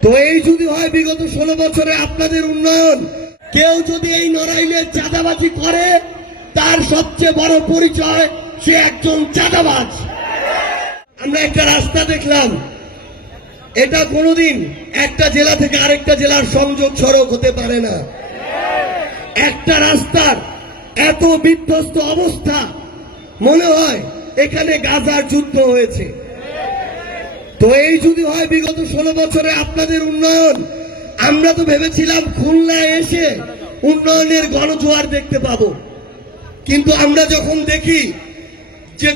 তো এই যদি হয় বিগত 16 বছরে আপনাদের উন্নয়ন, কেউ যদি এই নড়াইলে চাঁদাবাজি করে তার সবচেয়ে বড় পরিচয় সে একজন চাঁদাবাজ। আমরা একটা রাস্তা দেখলাম, এটা কোনোদিন একটা জেলা থেকে আরেকটা জেলার সংযোগ সড়ক হতে পারে না। একটা রাস্তার এত বিধ্বস্ত অবস্থা, মনে হয় এখানে গাজার যুদ্ধ হয়েছে। তো এই যদি হয় বিগত 16 বছরে আপনাদের উন্নয়ন, আমরা তো ভেবেছিলাম খুলনায় এসে উন্নয়নের গণজোয়ার দেখতে পাবো, কিন্তু আমরা যখন দেখি যে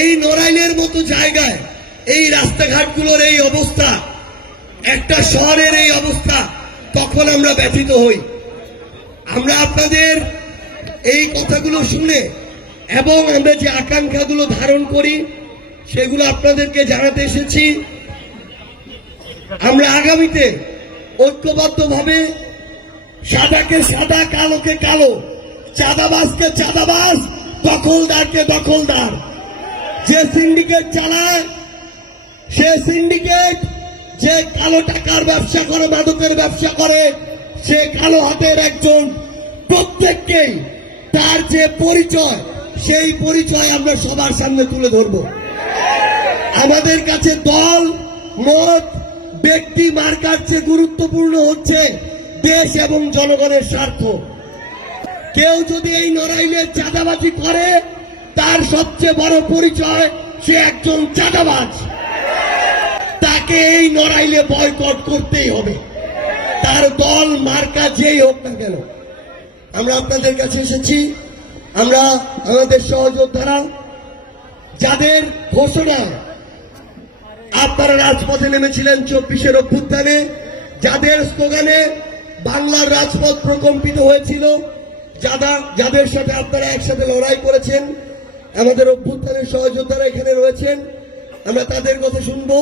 এই নড়াইলের মতো জায়গায় এই রাস্তাঘাটগুলোর এই অবস্থা, একটা শহরের এই অবস্থা, তখন আমরা ব্যথিত হই। আমরা আপনাদের এই কথাগুলো শুনে এবং আমরা যে আকাঙ্ক্ষাগুলো ধারণ করি সেগুলো আপনাদেরকে জানাতে এসেছি। আমরা আগামীতে ঐক্যবদ্ধভাবে সাদাকে সাদা, কালোকে কালো, চাঁদাবাজকে চাঁদাবাজ, দখলদারকে দখলদার, যে সিন্ডিকেট চালায় সে সিন্ডিকেট, যে কালো টাকার ব্যবসা করে, মাদকের ব্যবসা করে, সে কালো হাতের একজন, প্রত্যেককেই তার যে পরিচয় সেই পরিচয় আমরা সবার সামনে তুলে ধরব। আমাদের কাছে দল, মত, ব্যক্তি মার্কার চেয়ে গুরুত্বপূর্ণ হচ্ছে দেশ এবং জনগণের স্বার্থ। কেউ যদি এই নড়াইলে চাঁদাবাজি করে তার সবচেয়ে বড় পরিচয় সে একজন চাঁদাবাজ। তাকে এই নড়াইলে বয়কট করতেই হবে, তার দল মার্কা যেই হোক না কেন। আমরা আপনাদের কাছে এসেছি, আমরা আমাদের সহযোদ্ধারা যাদের ঘোষণা আপনারা রাজপথে নেমেছিলেন 24-এর অভ্যুত্থানে, যাদের স্লোগানে বাংলার রাজপথ প্রকম্পিত হয়েছিল, যাদের সাথে আপনারা একসাথে লড়াই করেছেন, আমাদের অভ্যুত্থানের সহযোদ্ধারা এখানে রয়েছেন, আমরা তাদের কথা শুনবো।